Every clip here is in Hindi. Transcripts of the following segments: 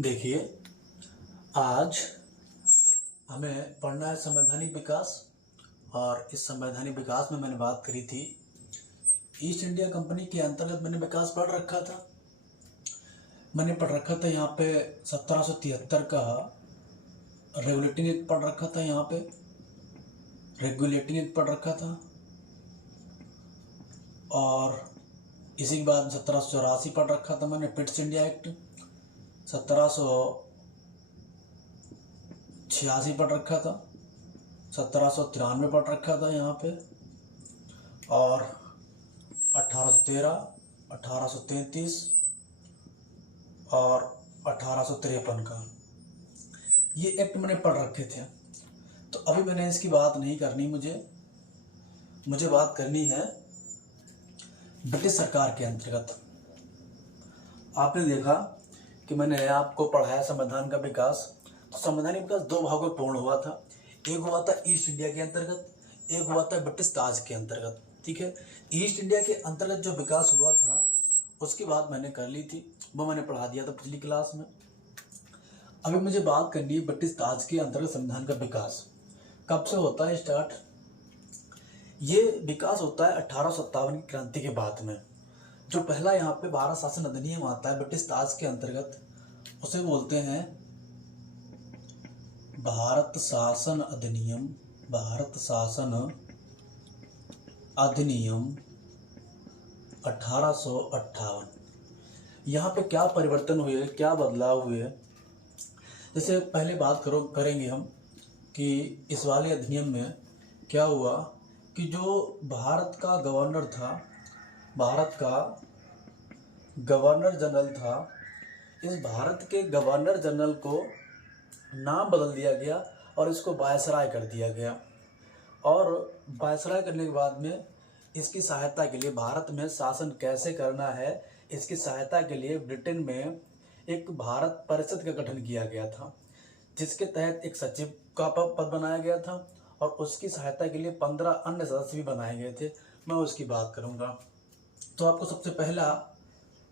देखिए, आज हमें पढ़ना है संवैधानिक विकास। और इस संवैधानिक विकास में मैंने बात करी थी ईस्ट इंडिया कंपनी के अंतर्गत। मैंने विकास पढ़ रखा था। यहाँ पे 1773 का रेगुलेटिंग एक्ट पढ़ रखा था। यहाँ पे रेगुलेटिंग एक्ट पढ़ रखा था। और इसी के बाद 1784 पढ़ रखा था मैंने पिट्स इंडिया एक्ट। 1786 पढ़ रखा था। 1793 पढ़ रखा था यहाँ पे। और 1813, 1833 और 1853 का ये एक्ट मैंने पढ़ रखे थे। तो अभी मैंने इसकी बात नहीं करनी। मुझे बात करनी है ब्रिटिश सरकार के अंतर्गत। आपने देखा कि मैंने आपको पढ़ाया संविधान का विकास। तो संवैधानिक विकास दो भागों में पूर्ण हुआ था। एक हुआ था ईस्ट इंडिया के अंतर्गत, एक हुआ था ब्रिटिश ताज के अंतर्गत। ठीक है, ईस्ट इंडिया के अंतर्गत जो विकास हुआ था उसकी बात मैंने कर ली थी, वो मैंने पढ़ा दिया था पिछली क्लास में। अभी मुझे बात करनी है ब्रिटिश ताज के अंतर्गत संविधान का विकास कब से होता है स्टार्ट। ये विकास होता है 1857 की क्रांति के बाद में। जो पहला यहाँ पे भारत शासन अधिनियम आता है ब्रिटिश ताज के अंतर्गत, उसे बोलते हैं भारत शासन अधिनियम। भारत शासन अधिनियम 1858। यहाँ पे क्या परिवर्तन हुए, क्या बदलाव हुए, जैसे पहले बात करेंगे हम कि इस वाले अधिनियम में क्या हुआ कि जो भारत का गवर्नर था, भारत का गवर्नर जनरल था, इस भारत के गवर्नर जनरल को नाम बदल दिया गया और इसको वायसराय कर दिया गया। और वायसराय करने के बाद में इसकी सहायता के लिए, भारत में शासन कैसे करना है इसकी सहायता के लिए ब्रिटेन में एक भारत परिषद का गठन किया गया था, जिसके तहत एक सचिव का पद बनाया गया था और उसकी सहायता के लिए 15 अन्य सदस्य भी बनाए गए थे। मैं उसकी बात करूंगा। तो आपको सबसे पहला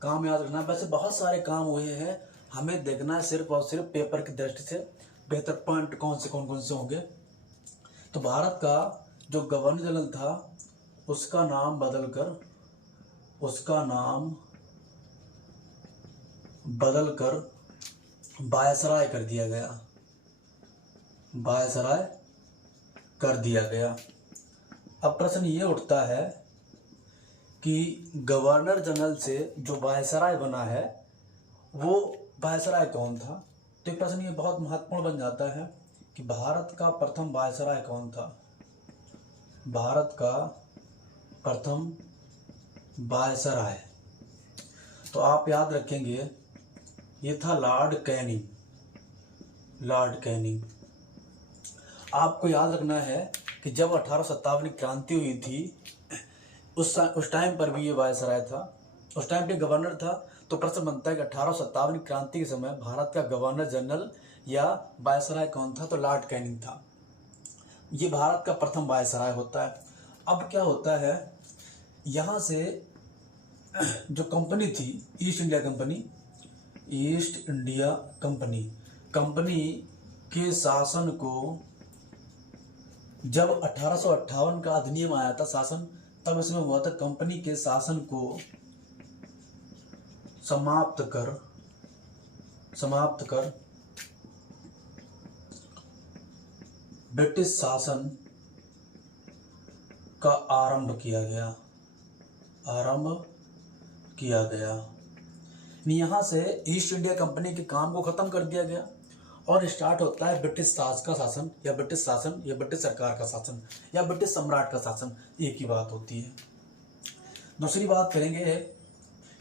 काम याद रखना, वैसे बहुत सारे काम हुए हैं, हमें देखना है सिर्फ और सिर्फ पेपर की दृष्टि से बेहतर पॉइंट कौन कौन से होंगे। तो भारत का जो गवर्नर जनरल था उसका नाम बदलकर वायसराय कर दिया गया। वायसराय कर दिया गया। अब प्रश्न ये उठता है कि गवर्नर जनरल से जो वायसराय बना है वो वायसराय कौन था। तो प्रश्न ये बहुत महत्वपूर्ण बन जाता है कि भारत का प्रथम वायसराय कौन था। भारत का प्रथम वायसराय, तो आप याद रखेंगे ये था लॉर्ड कैनिंग। Lord Canning. आपको याद रखना है कि जब 1857 की क्रांति हुई थी उस टाइम पर भी ये वायसराय था, उस टाइम पे गवर्नर था। तो प्रश्न बनता है कि 1857 की क्रांति के समय भारत का गवर्नर जनरल या वायसराय कौन था। तो लॉर्ड कैनिंग था। ये भारत का प्रथम वायसराय होता है। अब क्या होता है, यहाँ से जो कंपनी थी ईस्ट इंडिया कंपनी के शासन को, जब 1858 का अधिनियम आया था शासन, तब इसमें हुआ था कंपनी के शासन को समाप्त कर ब्रिटिश शासन का आरंभ किया गया। यहाँ से ईस्ट इंडिया कंपनी के काम को खत्म कर दिया गया और स्टार्ट होता है ब्रिटिश ताज का शासन या ब्रिटिश शासन या ब्रिटिश सरकार का शासन या ब्रिटिश सम्राट का शासन। एक ही बात होती है। दूसरी बात करेंगे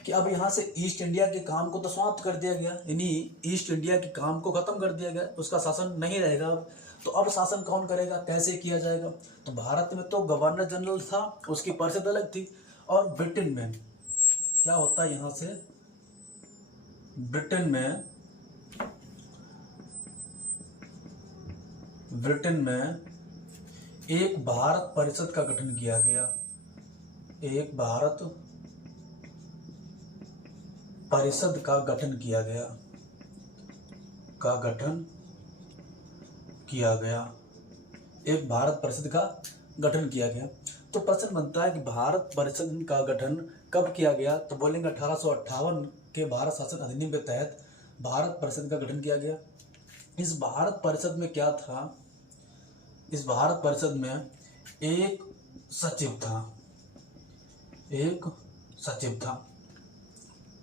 कि अब यहाँ से ईस्ट इंडिया के काम को तो समाप्त कर दिया गया, यानी ईस्ट इंडिया के काम को खत्म कर दिया गया, उसका शासन नहीं रहेगा। तो अब शासन कौन करेगा, कैसे किया जाएगा। तो भारत में तो गवर्नर जनरल था, उसकी परिषद अलग थी। और ब्रिटेन में क्या होता है, यहाँ से ब्रिटेन में एक भारत परिषद का गठन किया गया। एक भारत परिषद का गठन किया गया। का गठन किया गया, एक भारत परिषद का गठन किया गया। तो प्रश्न बनता है कि भारत परिषद का गठन कब किया गया, तो बोलेंगे 1858 के भारत शासन अधिनियम के तहत भारत परिषद का गठन किया गया। इस भारत परिषद में क्या था, इस भारत परिषद में एक सचिव था, एक सचिव था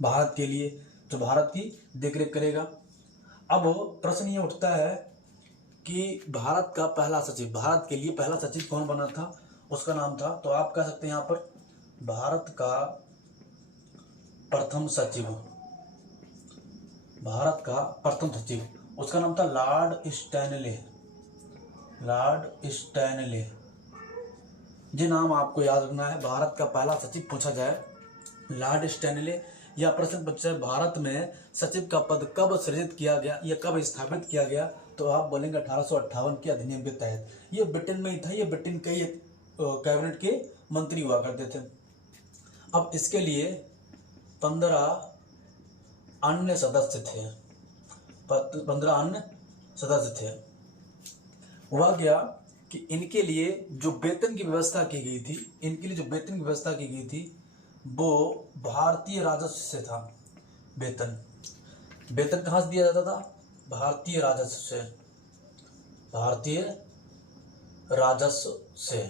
भारत के लिए, जो भारत की देखरेख करेगा। अब प्रश्न ये उठता है कि भारत का पहला सचिव, भारत के लिए पहला सचिव कौन बना था, उसका नाम था, तो आप कह सकते हैं यहाँ पर भारत का प्रथम सचिव, भारत का प्रथम सचिव, उसका नाम था लॉर्ड स्टैनले, लॉर्ड स्टैनले। जी नाम आपको याद रखना है, भारत का पहला सचिव पूछा जाए लॉर्ड स्टैनले, या प्रश्न पूछा जाए भारत में सचिव का पद कब सृजित किया गया या कब स्थापित किया गया, तो आप बोलेंगे 1858 के अधिनियम के तहत। ये ब्रिटेन में ही था, ये ब्रिटेन के ही कैबिनेट के मंत्री हुआ करते थे। अब इसके लिए 15 अन्य सदस्य थे, 15 अन्य सदस्य थे। हुआ क्या कि इनके लिए जो वेतन की व्यवस्था की गई थी, इनके लिए जो वेतन की व्यवस्था की गई थी वो भारतीय राजस्व से था। वेतन, वेतन कहाँ से दिया जाता था, भारतीय राजस्व से, भारतीय राजस्व से।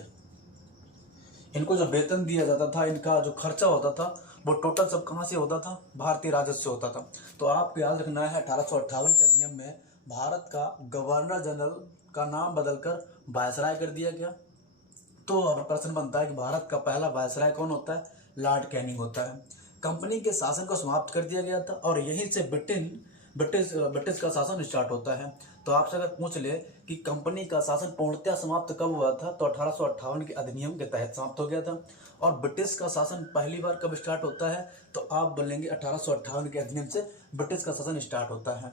इनको जो वेतन दिया जाता था, इनका जो खर्चा होता था, वो टोटल सब कहाँ से होता था, भारतीय राजस्व से होता था। तो आपको याद रखना है 1858 के अधिनियम में भारत का गवर्नर जनरल का नाम बदलकर वायसराय कर दिया गया। तो अब प्रश्न बनता है कि भारत का पहला वायसराय कौन होता है, लॉर्ड कैनिंग होता है। कंपनी के शासन को समाप्त कर दिया गया था और यहीं से ब्रिटिश का शासन स्टार्ट होता है। तो आपसे अगर पूछ ले कि कंपनी का शासन पूर्णतः समाप्त कब हुआ था, तो 1858 के अधिनियम के तहत समाप्त हो गया था। और ब्रिटिश का शासन पहली बार कब स्टार्ट होता है, तो आप बोलेंगे 1858 के अधिनियम से ब्रिटिश का शासन स्टार्ट होता है।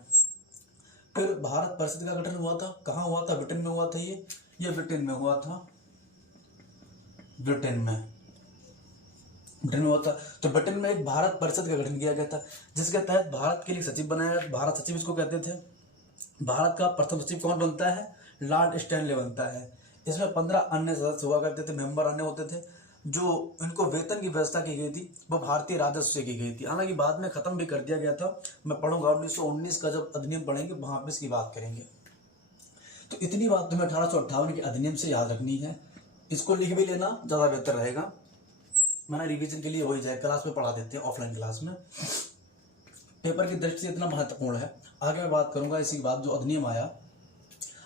फिर भारत परिषद का गठन हुआ था, कहाँ हुआ था, ब्रिटेन में हुआ था। ये ब्रिटेन में हुआ था, ब्रिटेन में हुआ था। तो ब्रिटेन में एक भारत परिषद का गठन किया गया था, जिसके तहत भारत के लिए सचिव बनाया गया। भारत सचिव इसको कहते थे। भारत का प्रथम सचिव कौन बनता है, लॉर्ड स्टैनले बनता है। इसमें 15 अन्य सदस्य हुआ करते थे, मेंबर अन्य होते थे। जो इनको वेतन की व्यवस्था की गई थी वो भारतीय राजस्व से की गई थी, हालांकि बाद में खत्म भी कर दिया गया था। मैं पढ़ूंगा 1919 का जब अधिनियम पढ़ेंगे वहां पर इसकी बात करेंगे। तो इतनी बात तुम्हें 1858 के अधिनियम से याद रखनी है, इसको लिख भी लेना ज़्यादा बेहतर रहेगा। मैंने रिवीजन के लिए वही जाए, क्लास में पढ़ा देते हैं, ऑफलाइन क्लास में पेपर की दृष्टि से इतना महत्वपूर्ण है। आगे मैं बात करूंगा इसी के बाद जो अधिनियम आया।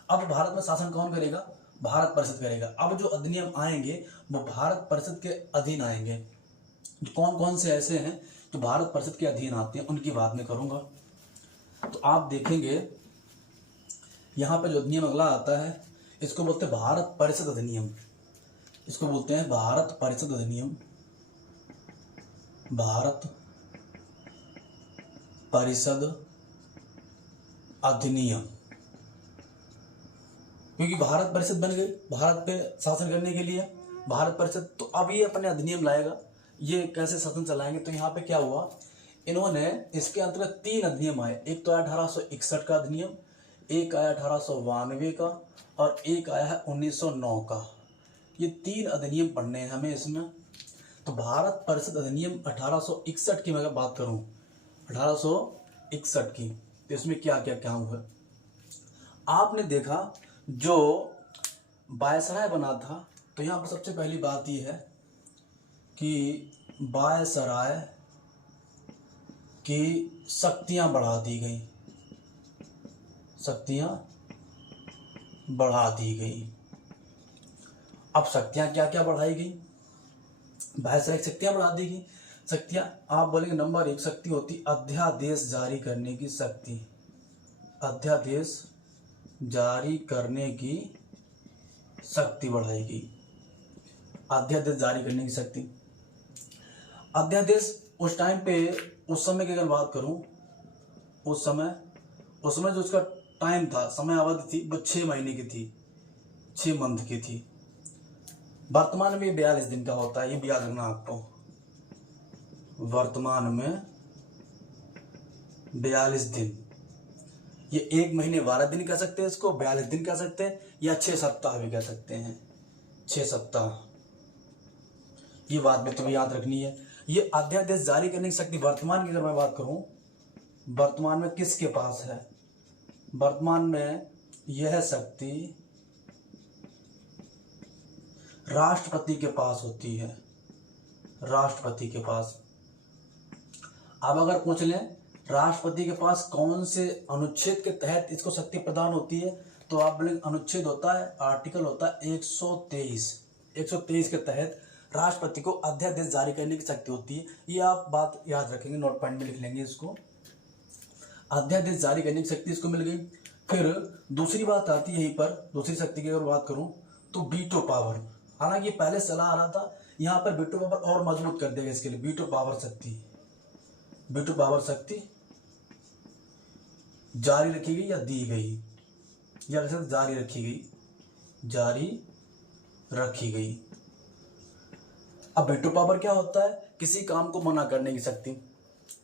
अब भारत में शासन कौन करेगा, भारत परिषद करेगा। अब जो अधिनियम आएंगे वो भारत परिषद के अधीन आएंगे। कौन कौन से ऐसे हैं जो भारत परिषद के अधीन आते हैं उनकी बात में करूंगा। तो आप देखेंगे यहाँ पे जो अधिनियम अगला आता है इसको बोलते हैं भारत परिषद अधिनियम, इसको बोलते हैं भारत परिषद अधिनियम, भारत परिषद अधिनियम। क्योंकि भारत परिषद बन गई भारत पे शासन करने के लिए भारत परिषद, तो अब ये अपने अधिनियम लाएगा, ये कैसे शासन चलाएंगे। तो यहाँ पे क्या हुआ, इन्होंने इसके अंतर्गत 3 अधिनियम आए। एक तो आया 1861 का अधिनियम, एक आया 1892 का और एक आया है 1909 का। ये 3 अधिनियम पढ़ने हैं हमें इसमें। तो भारत परिषद अधिनियम 1861 की मैं बात करूं, 1861 की, तो इसमें क्या क्या क्या हुआ। आपने देखा जो वायसराय बना था, तो यहाँ पर सबसे पहली बात यह है कि वायसराय की शक्तियां बढ़ा दी गई, शक्तियां बढ़ा दी गई। अब शक्तियां क्या क्या बढ़ाई गई, वायसराय शक्तियां बढ़ा दी गई। शक्तियां आप बोलेंगे नंबर 1 शक्ति होती अध्यादेश जारी करने की शक्ति, अध्यादेश जारी करने की शक्ति बढ़ाई गई, अध्यादेश जारी करने की शक्ति। अध्यादेश उस टाइम पे, उस समय की अगर बात करूं, उस समय जो उसका टाइम था, समय अवधि थी, वो 6 महीने की थी, 6 मंथ की थी। वर्तमान में 42 दिन का होता है, ये भी याद रखना आपको। वर्तमान में 42 दिन, ये 1 महीने 12 दिन कह सकते हैं, इसको 42 दिन कह सकते हैं, या 6 सप्ताह भी कह सकते हैं, 6 सप्ताह। ये बात भी तुम्हें याद रखनी है। ये अध्यादेश जारी करने की शक्ति वर्तमान की अगर मैं बात करूं, वर्तमान में किसके पास है? वर्तमान में यह शक्ति राष्ट्रपति के पास होती है, राष्ट्रपति के पास। अब अगर पूछ लें राष्ट्रपति के पास कौन से अनुच्छेद के तहत इसको शक्ति प्रदान होती है, तो आप बोलेंगे अनुच्छेद होता है, आर्टिकल होता है 123 के तहत राष्ट्रपति को अध्यादेश जारी करने की शक्ति होती है। ये आप बात याद रखेंगे, नोट पॉइंट में लिख लेंगे इसको। अध्यादेश जारी करने की शक्ति इसको मिल गई। फिर दूसरी बात आती है यहीं पर, दूसरी शक्ति की अगर बात करूं तो वीटो पावर। हालांकि पहले चला आ रहा था, यहाँ पर वीटो पावर और मजबूत कर देगा इसके लिए। वीटो पावर शक्ति, वीटो पावर शक्ति जारी रखी गई या दी गई, या जारी रखी गई, जारी रखी गई। अब वीटो पावर क्या होता है? किसी काम को मना करने की शक्ति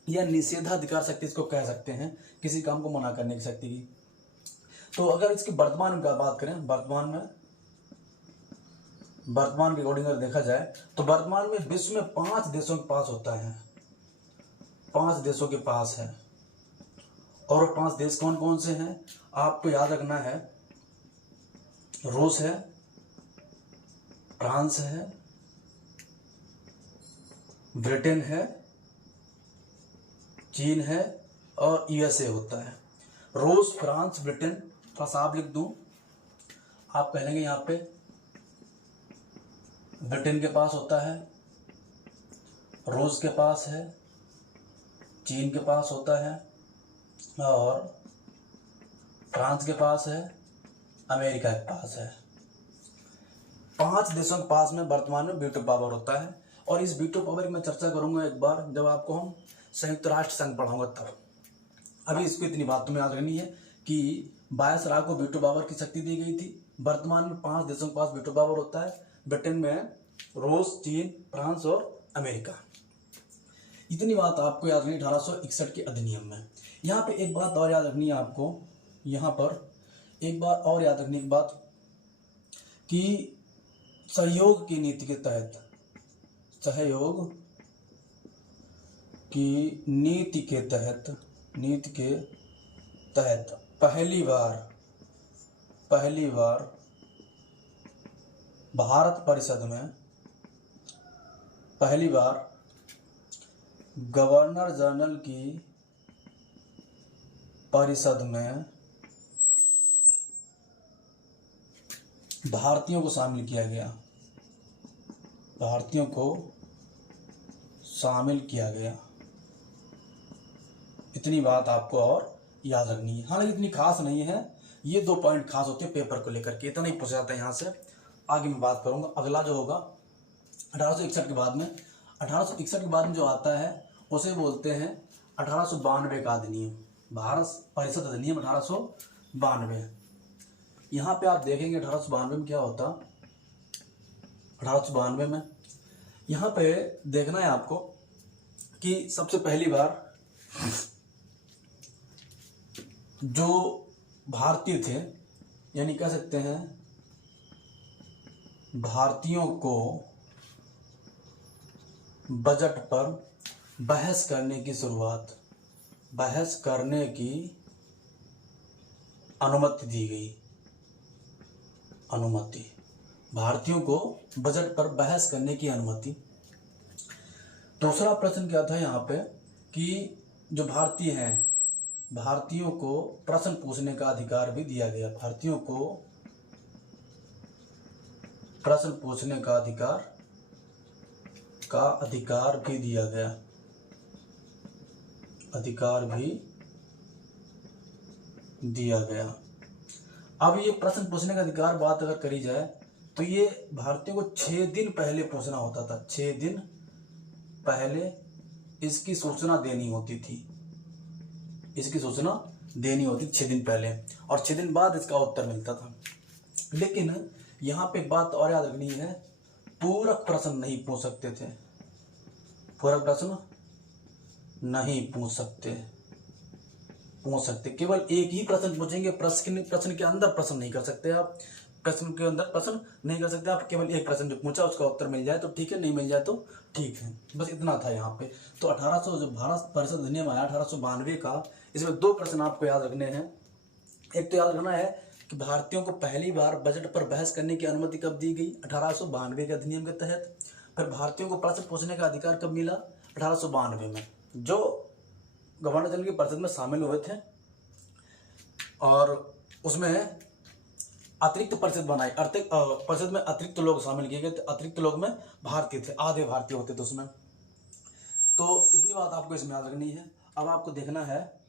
या निषेधाधिकार शक्ति इसको कह सकते हैं, किसी काम को मना करने की शक्ति की। तो अगर इसकी वर्तमान में बात करें, वर्तमान के अकॉर्डिंग अगर देखा जाए तो वर्तमान में विश्व में 5 देशों के पास होता है, 5 देशों के पास है। और 5 देश कौन कौन से हैं आपको याद रखना है। रूस है, फ्रांस है, ब्रिटेन है, चीन है और यूएसए होता है। रूस, फ्रांस, ब्रिटेन, थोड़ा सा आप लिख दूं, आप कह लेंगे यहाँ पे ब्रिटेन के पास होता है, रूस के पास है, चीन के पास होता है और फ्रांस के पास है, अमेरिका के पास है। 5 देशों के पास में वर्तमान में वीटो पावर होता है। और इस वीटो पावर की मैं चर्चा करूंगा एक बार जब आपको हम संयुक्त राष्ट्र संघ पढ़ाऊंगा तब। अभी इसको इतनी बात तुम्हें याद रखनी है कि वायसराय को वीटो पावर की शक्ति दी गई थी। वर्तमान में 5 देशों के पास वीटो पावर होता है, ब्रिटेन में रूस, चीन, फ्रांस और अमेरिका। इतनी बात आपको याद रखनी 1861 के अधिनियम में। यहाँ पे एक बात और याद रखनी है आपको, यहाँ पर एक बार और याद रखने की बात कि सहयोग की नीति के तहत, सहयोग की नीति के तहत पहली बार भारत परिषद में गवर्नर जनरल की परिषद में भारतीयों को शामिल किया गया, भारतीयों को शामिल किया गया। इतनी बात आपको और याद रखनी है। हालांकि इतनी खास नहीं है, ये 2 पॉइंट खास होते हैं पेपर को लेकर के, इतना ही पूछा जाता है यहाँ से। आगे मैं बात करूँगा। अगला जो होगा 1861 के बाद में, 1861 के बाद में जो आता है उसे बोलते हैं 1892 का अधिनियम, भारत परिषद अधिनियम 1892। यहाँ पे आप देखेंगे 1892 में क्या होता। 1892 में यहाँ पे देखना है आपको कि सबसे पहली बार जो भारतीय थे, यानी कह सकते हैं भारतीयों को बजट पर बहस करने की शुरुआत, बहस करने की अनुमति दी गई। अनुमति, भारतीयों को बजट पर बहस करने की अनुमति। दूसरा प्रश्न क्या था यहाँ पे कि जो भारतीय हैं, भारतीयों को प्रश्न पूछने का अधिकार भी दिया गया। भारतीयों को प्रश्न पूछने का अधिकार भी दिया गया, अधिकार भी दिया गया। अब ये प्रश्न पूछने का अधिकार बात अगर करी जाए तो ये भारतीयों को 6 दिन पहले पूछना होता था, 6 दिन पहले इसकी सूचना देनी होती थी, इसकी सूचना देनी होती 6 दिन पहले, और 6 दिन बाद इसका उत्तर मिलता था। लेकिन यहाँ पे एक बात और याद रखनी है, पूरक प्रश्न नहीं पूछ सकते थे, पूरक प्रश्न नहीं पूछ सकते। पूछ सकते, केवल एक ही प्रश्न पूछेंगे। प्रश्न के अंदर प्रश्न नहीं कर सकते आप, प्रश्न के अंदर प्रश्न नहीं कर सकते आप। केवल एक प्रश्न जो पूछा उसका उत्तर मिल जाए तो ठीक है, नहीं मिल जाए तो ठीक है, बस इतना था यहाँ पे। तो 1800 जो भारत परिषद अधिनियम आया 1892 का, इसमें 2 प्रश्न आपको याद रखने हैं। एक तो याद रखना है कि भारतीयों को पहली बार बजट पर बहस करने की अनुमति कब दी गई, 1892 के अधिनियम के तहत। फिर भारतीयों को प्रश्न पूछने का अधिकार कब मिला, 1892 में, जो गवर्नर जनरल की परिषद में शामिल हुए थे और उसमें अतिरिक्त परिषद बनाई। परिषद में अतिरिक्त लोग शामिल किए गए थे, अतिरिक्त लोग में भारतीय थे, आधे भारतीय होते थे उसमें। तो इतनी बात आपको इसमें याद रखनी है। अब आपको देखना है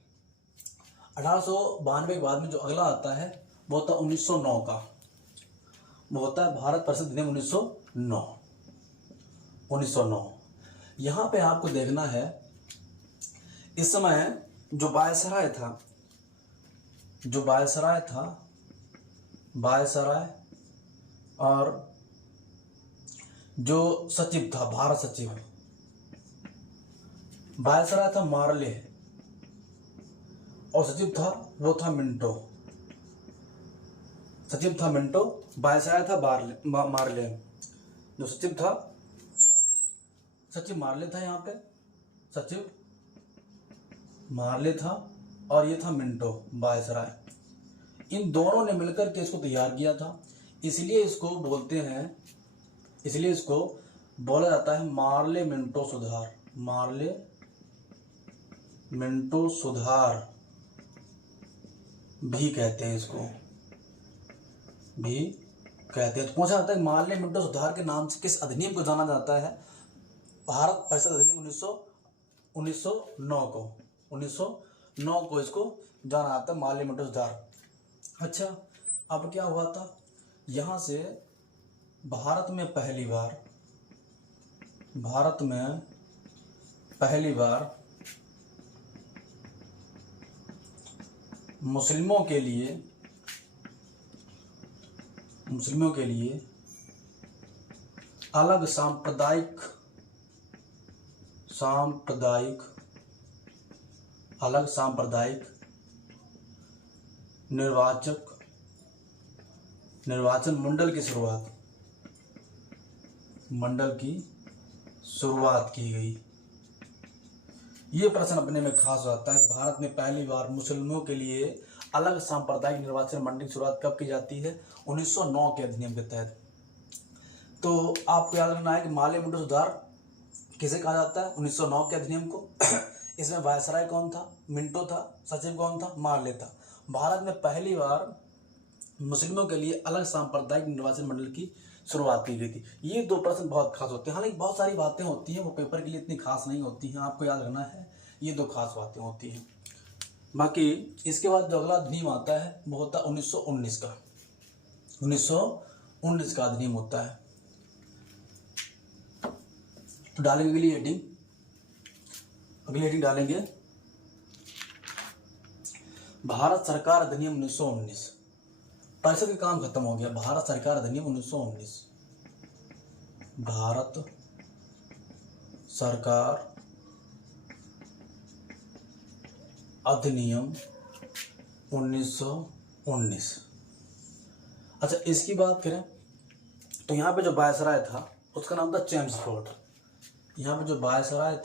1892 के बाद में जो अगला आता है वो होता है 1909 का, वो होता है भारत परिषद अधिनियम 1909। यहाँ पे आपको देखना है इस समय जो वायसराय और जो सचिव था, भारत सचिव, वायसराय था मार्ले और सचिव था वो था मिंटो। सचिव था मिंटो, वायसराय था मार्ले। जो सचिव मार्ले था, यहाँ पे सचिव मार्ले था और ये था मिंटो वायसराय। इन दोनों ने मिलकर के इसको तैयार किया था, इसलिए इसको बोला जाता है मार्ले मिंटो सुधार। मार्ले मिंटो सुधार भी कहते हैं, इसको भी कहते हैं। तो पूछा जाता है मार्ले मिंटो सुधार के नाम से किस अधिनियम को जाना जाता है, भारत परिषद अधिनियम 1909 को इसको जाना जाता है मार्ले मिंटो सुधार। अच्छा, अब क्या हुआ था, यहाँ से भारत में पहली बार मुस्लिमों के लिए अलग सांप्रदायिक निर्वाचन मंडल की शुरुआत की गई। ये प्रश्न अपने में खास होता है, भारत में पहली बार मुस्लिमों के लिए अलग सांप्रदायिक निर्वाचन मंडल की शुरुआत कब की जाती है, 1909 के अधिनियम के तहत। तो आपको याद रखना है कि मार्ले मिंटो सुधार किसे कहा जाता है, 1909 के अधिनियम को। इसमें वायसराय कौन था, मिंटो था, सचिव कौन था, मार्ले था। भारत में पहली बार मुस्लिमों के लिए अलग सांप्रदायिक निर्वाचन मंडल की शुरुआत की गई थी। ये 2 प्रश्न बहुत खास होते हैं, हालांकि बहुत सारी बातें होती हैं वो पेपर के लिए इतनी खास नहीं होती हैं, आपको याद रखना है ये 2 खास बातें होती हैं। बाकी इसके बाद जो अगला अधिनियम आता है वो होता है 1919 का। 1919 का अधिनियम होता है। तो डालेंगे अगली हेडिंग डालेंगे भारत सरकार अधिनियम 1919। परिषद का काम खत्म हो गया, भारत सरकार अधिनियम 1919। भारत सरकार अधिनियम 1919। अच्छा, इसकी बात करें तो यहाँ पे जो वायसराय था उसका नाम था चेम्सफोर्ड। यहाँ पे जो वायसराय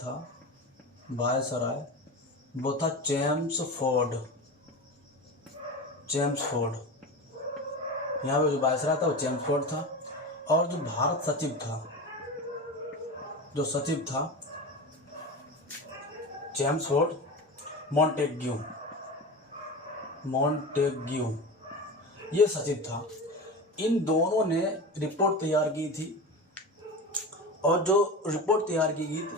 वो था चेम्सफोर्ड। यहाँ पे जो वायसराय था वो चेम्सफोर्ड था। और जो भारत सचिव था चेम्सफोर्ड मॉन्टेग्यू ये सचिव था। इन दोनों ने रिपोर्ट तैयार की थी और जो रिपोर्ट तैयार की गई थी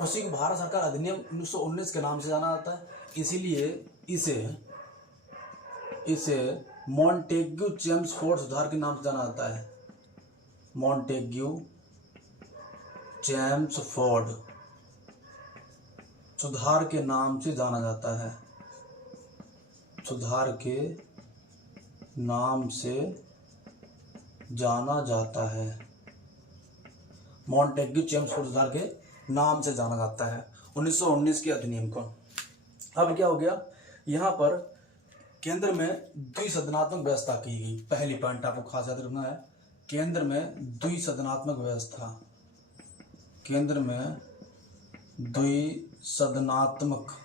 उसी को भारत सरकार अधिनियम 1919 के नाम से जाना जाता है। इसीलिए इसे मॉन्टेग्यू चेम्सफोर्ड सुधार के नाम से जाना जाता है। मॉन्टेग्यू चेम्सफोर्ड सुधार के नाम से जाना जाता है। सुधार के नाम से जाना जाता है। मॉन्टेग्यू चेम्सफोर्ड सुधार के नाम से जाना जाता है 1919 के अधिनियम को। अब क्या हो गया, यहाँ पर केंद्र में द्विसदनात्मक व्यवस्था की गई। पहली पॉइंट आपको खास याद रखना है, केंद्र में द्विसदनात्मक व्यवस्था, केंद्र में द्विसदनात्मक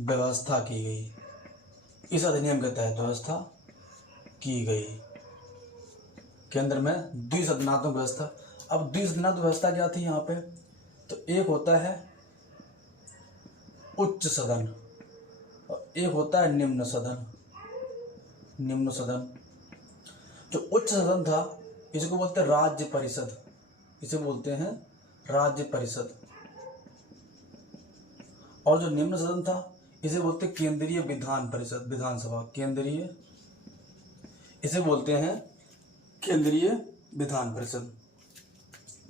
व्यवस्था की गई, इस अधिनियम के तहत व्यवस्था की गई। केंद्र में द्विसदनात्मक व्यवस्था। अब द्विसदनात्मक व्यवस्था क्या थी यहाँ पे, तो एक होता है उच्च सदन और एक होता है निम्न सदन। निम्न सदन, जो उच्च सदन था इसको बोलते हैं राज्य परिषद, इसे बोलते हैं राज्य परिषद, और जो निम्न सदन था इसे बोलते हैं केंद्रीय विधान परिषद, विधानसभा, केंद्रीय, इसे बोलते हैं केंद्रीय विधान परिषद,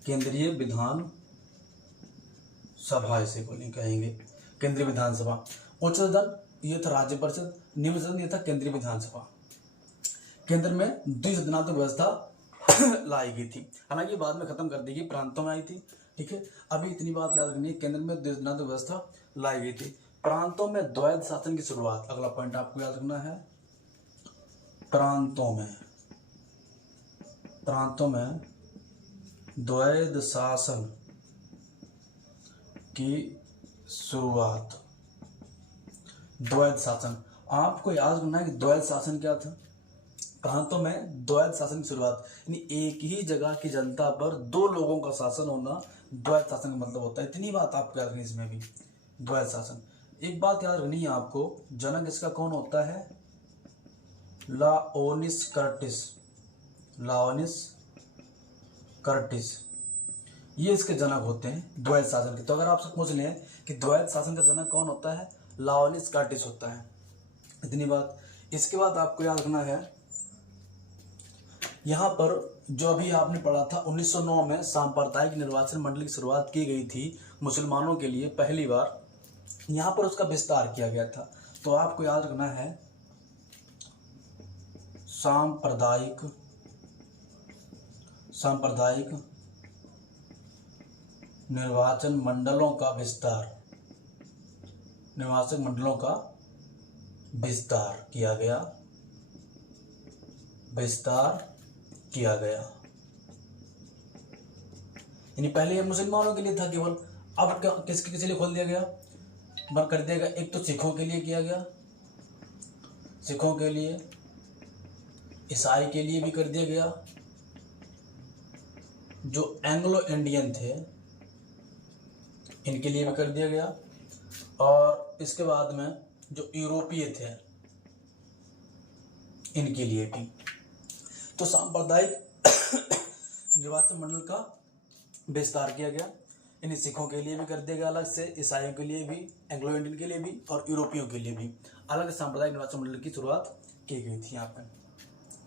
केंद्रीय विधान सभा, इसे को नहीं कहेंगे, केंद्रीय विधानसभा। उच्च सदन ये था राज्य परिषद, निम्न सदन ये था केंद्रीय विधानसभा। केंद्र में द्विसदनात्मक व्यवस्था लाई गई थी, हालांकि बाद में खत्म कर दी गई, प्रांतों में आई थी। ठीक है, अभी इतनी बात याद रखनी है, केंद्र में द्विसदनात्मक व्यवस्था लाई गई थी। प्रांतों में द्वैध शासन की शुरुआत, अगला पॉइंट आपको याद रखना है, प्रांतों में, प्रांतों में द्वैध शासन की शुरुआत। द्वैध शासन आपको याद रखना है कि द्वैध शासन क्या था। प्रांतों में द्वैध शासन की शुरुआत, यानी एक ही जगह की जनता पर दो लोगों का शासन होना द्वैध शासन का मतलब होता है। इतनी बात आपको याद रखनी, इसमें भी द्वैध शासन। एक बात याद रखनी है आपको, जनक इसका कौन होता है, लाओनिस कर्टिस, लाओनिस कर्टिस, ये इसके जनक होते हैं द्वैध शासन के। तो अगर आपसे पूछ लें कि द्वैध शासन का जनक कौन होता है, लाओनिस कर्टिस होता है, इतनी बात। इसके बाद आपको याद रखना है, यहाँ पर जो अभी आपने पढ़ा था 1909 में सांप्रदायिक निर्वाचन मंडल की शुरुआत की गई थी मुसलमानों के लिए पहली बार, यहाँ पर उसका विस्तार किया गया था। तो आपको याद रखना है सांप्रदायिक निर्वाचन मंडलों का विस्तार, निर्वाचन मंडलों का विस्तार किया गया, विस्तार किया गया। यानी पहले ये मुसलमानों के लिए था केवल, अब किसके लिए खोल दिया गया, बंद कर दिया गया। एक तो सिखों के लिए किया गया, सिखों के लिए, ईसाई के लिए भी कर दिया गया, जो एंग्लो इंडियन थे इनके लिए भी कर दिया गया, और इसके बाद में जो यूरोपीय थे इनके लिए भी। तो सांप्रदायिक निर्वाचन मंडल का विस्तार किया गया, इन सिखों के लिए भी कर दिया गया अलग से, ईसाइयों के लिए भी, एंग्लो इंडियन के लिए भी और यूरोपियों के लिए भी अलग सांप्रदायिक निर्वाचन मंडल की शुरुआत की गई थी यहाँ पे।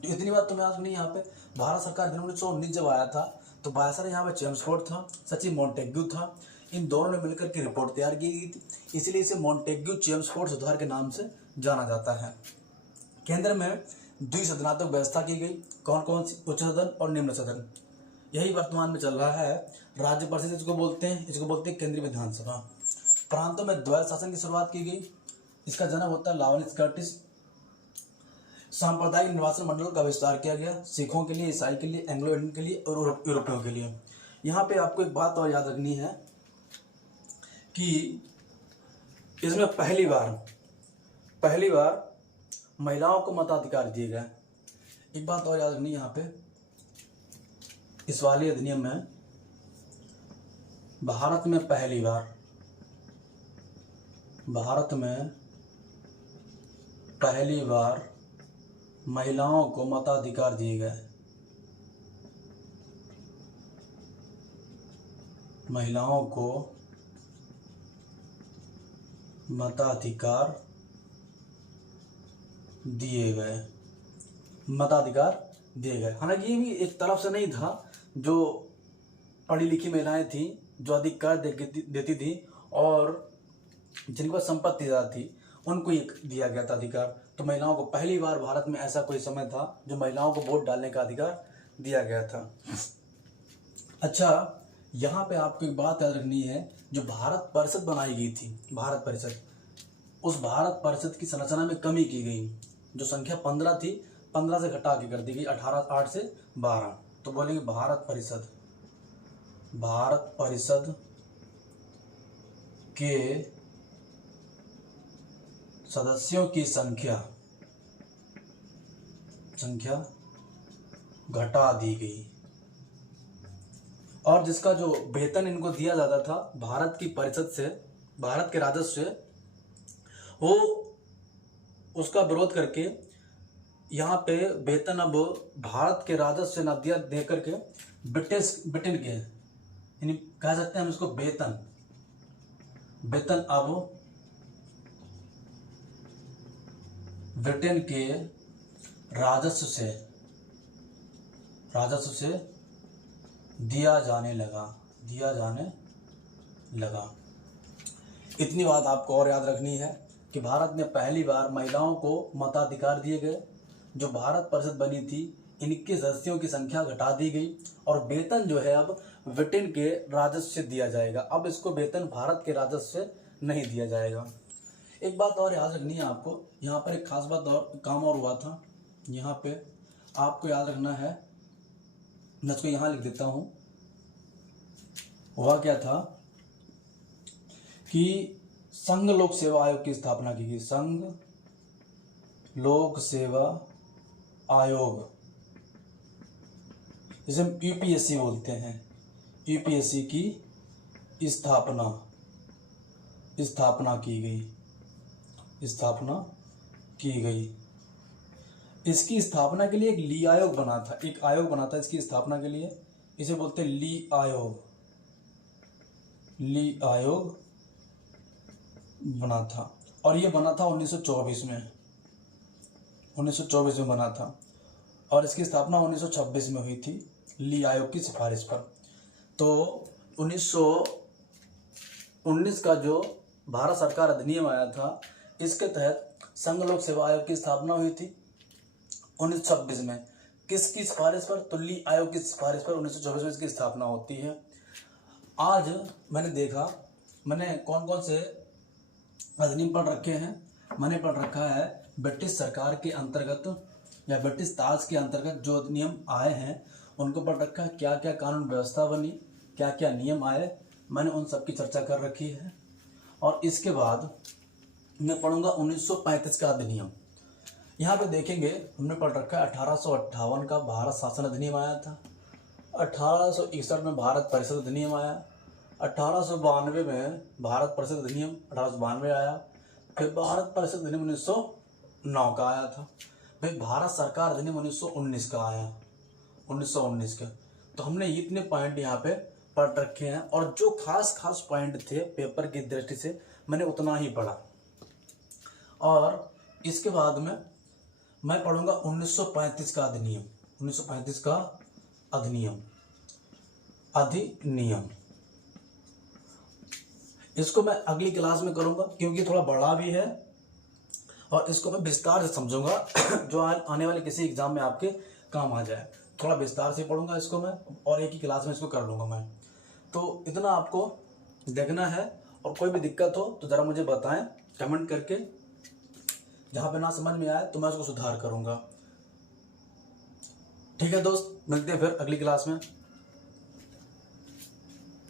तो इतनी बात तुम्हें आज नहीं, यहाँ पे भारत सरकार 1919 जब आया था तो वायसराय यहाँ पे चेम्सफोर्ड था, सचिव मॉन्टेग्यू था, इन दोनों ने मिलकर के रिपोर्ट तैयार की गई थी, इसलिए इसे मॉन्टेग्यू चेम्सफोर्ड सुधार के नाम से जाना जाता है। केंद्र में द्विसदनात्मक व्यवस्था की गई, कौन कौन सी, उच्च सदन और निम्न सदन। यही वर्तमान में चल रहा है। राज्य परिषद इसको बोलते हैं, इसको बोलते हैं केंद्रीय विधानसभा। प्रांतों में द्वैध शासन की शुरुआत की गई, इसका जनक होता है लाओनिस कर्टिस। सांप्रदायिक निर्वाचन मंडल का विस्तार किया गया, सिखों के लिए, ईसाई के लिए, एंग्लो इंडियन के लिए और यूरोपियों के लिए। यहाँ पे आपको एक बात और याद रखनी है कि इसमें पहली बार महिलाओं को मताधिकार दिए गए। एक बात और याद रखनी है यहाँ पे, इस वाले अधिनियम में भारत में पहली बार महिलाओं को मताधिकार दिए गए, महिलाओं को मताधिकार दिए गए, मताधिकार दिए गए। हालांकि ये भी एक तरफ से नहीं था, जो पढ़ी लिखी महिलाएं थीं जो अधिक कर देती थी और जिनके पास संपत्ति ज़्यादा थी उनको एक दिया गया था अधिकार। तो महिलाओं को पहली बार भारत में ऐसा कोई समय था जो महिलाओं को वोट डालने का अधिकार दिया गया था। अच्छा, यहाँ पे आपको एक बात याद रखनी है, जो भारत परिषद बनाई गई थी, भारत परिषद, उस भारत परिषद की संरचना में कमी की गई। जो संख्या 15 थी, 15 से घटा के कर दी गई 18, 8 से 12। तो बोलेंगे भारत परिषद के सदस्यों की संख्या घटा दी गई। और जिसका जो वेतन इनको दिया जाता था भारत की परिषद से, भारत के राजस्व से, वो उसका विरोध करके यहाँ पे वेतन अब भारत के राजस्व से न दिया दे करके ब्रिटेन के, यानी कह सकते हैं हम इसको वेतन अब ब्रिटेन के राजस्व से दिया जाने लगा। इतनी बात आपको और याद रखनी है कि भारत में पहली बार महिलाओं को मताधिकार दिए गए। जो भारत परिषद बनी थी, इनके सदस्यों की संख्या घटा दी गई और वेतन जो है अब ब्रिटेन के राजस्व से दिया जाएगा। अब इसको वेतन भारत के राजस्व से नहीं दिया जाएगा। एक बात और याद रखनी है आपको, यहाँ पर एक खास बात और काम और हुआ था। यहाँ पे आपको याद रखना है, मैं इसको यहाँ लिख देता हूँ। हुआ क्या था कि संघ लोक सेवा आयोग की स्थापना की गई। संघ लोक सेवा आयोग, जिसे हम यूपीएससी बोलते हैं, यूपीएससी की स्थापना की गई। इसकी स्थापना के लिए एक ली आयोग बना था, इसकी स्थापना के लिए। इसे बोलते हैं ली आयोग बना था, और ये बना था 1924 में बना था, और इसकी स्थापना 1926 में हुई थी ली आयोग की सिफारिश पर। तो 1919 का जो भारत सरकार अधिनियम आया था, इसके तहत संघ लोक सेवा आयोग की स्थापना हुई थी 1926 में। किसकी सिफारिश पर? तो ली आयोग की सिफारिश पर 1924 में इसकी स्थापना होती है। आज मैंने देखा, मैंने कौन कौन से अधिनियम पढ़ रखे हैं। मैंने पढ़ रखा है ब्रिटिश सरकार के अंतर्गत या ब्रिटिश ताज के अंतर्गत जो अधिनियम आए हैं उनको पढ़ रखा है। क्या क्या कानून व्यवस्था बनी, क्या क्या नियम आए, मैंने उन सब की चर्चा कर रखी है। और इसके बाद मैं पढ़ूंगा 1935 का अधिनियम। यहाँ पे देखेंगे, हमने पढ़ रखा है 1858 का भारत शासन अधिनियम आया था, 1861 में भारत परिषद अधिनियम आया, 1892 में भारत परिषद अधिनियम 1892 आया, फिर भारत परिषद अधिनियम 1909 का आया था, फिर भारत सरकार अधिनियम 1919 का आया, 1919 का। तो हमने इतने पॉइंट यहाँ पे पढ़ रखे हैं, और जो खास पॉइंट थे पेपर की दृष्टि से मैंने उतना ही पढ़ा। और इसके बाद में मैं पढ़ूंगा 1935 का अधिनियम, 1935 का अधिनियम। इसको मैं अगली क्लास में करूंगा क्योंकि थोड़ा बड़ा भी है, और इसको मैं विस्तार से समझूंगा जो आने वाले किसी एग्जाम में आपके काम आ जाए। थोड़ा विस्तार से पढ़ूंगा इसको मैं, और एक ही क्लास में इसको कर लूँगा मैं। तो इतना आपको देखना है, और कोई भी दिक्कत हो तो ज़रा मुझे बताएं कमेंट करके। जहाँ पे ना समझ में आए तो मैं उसको सुधार करूँगा। ठीक है दोस्त, मिलते हैं फिर अगली क्लास में।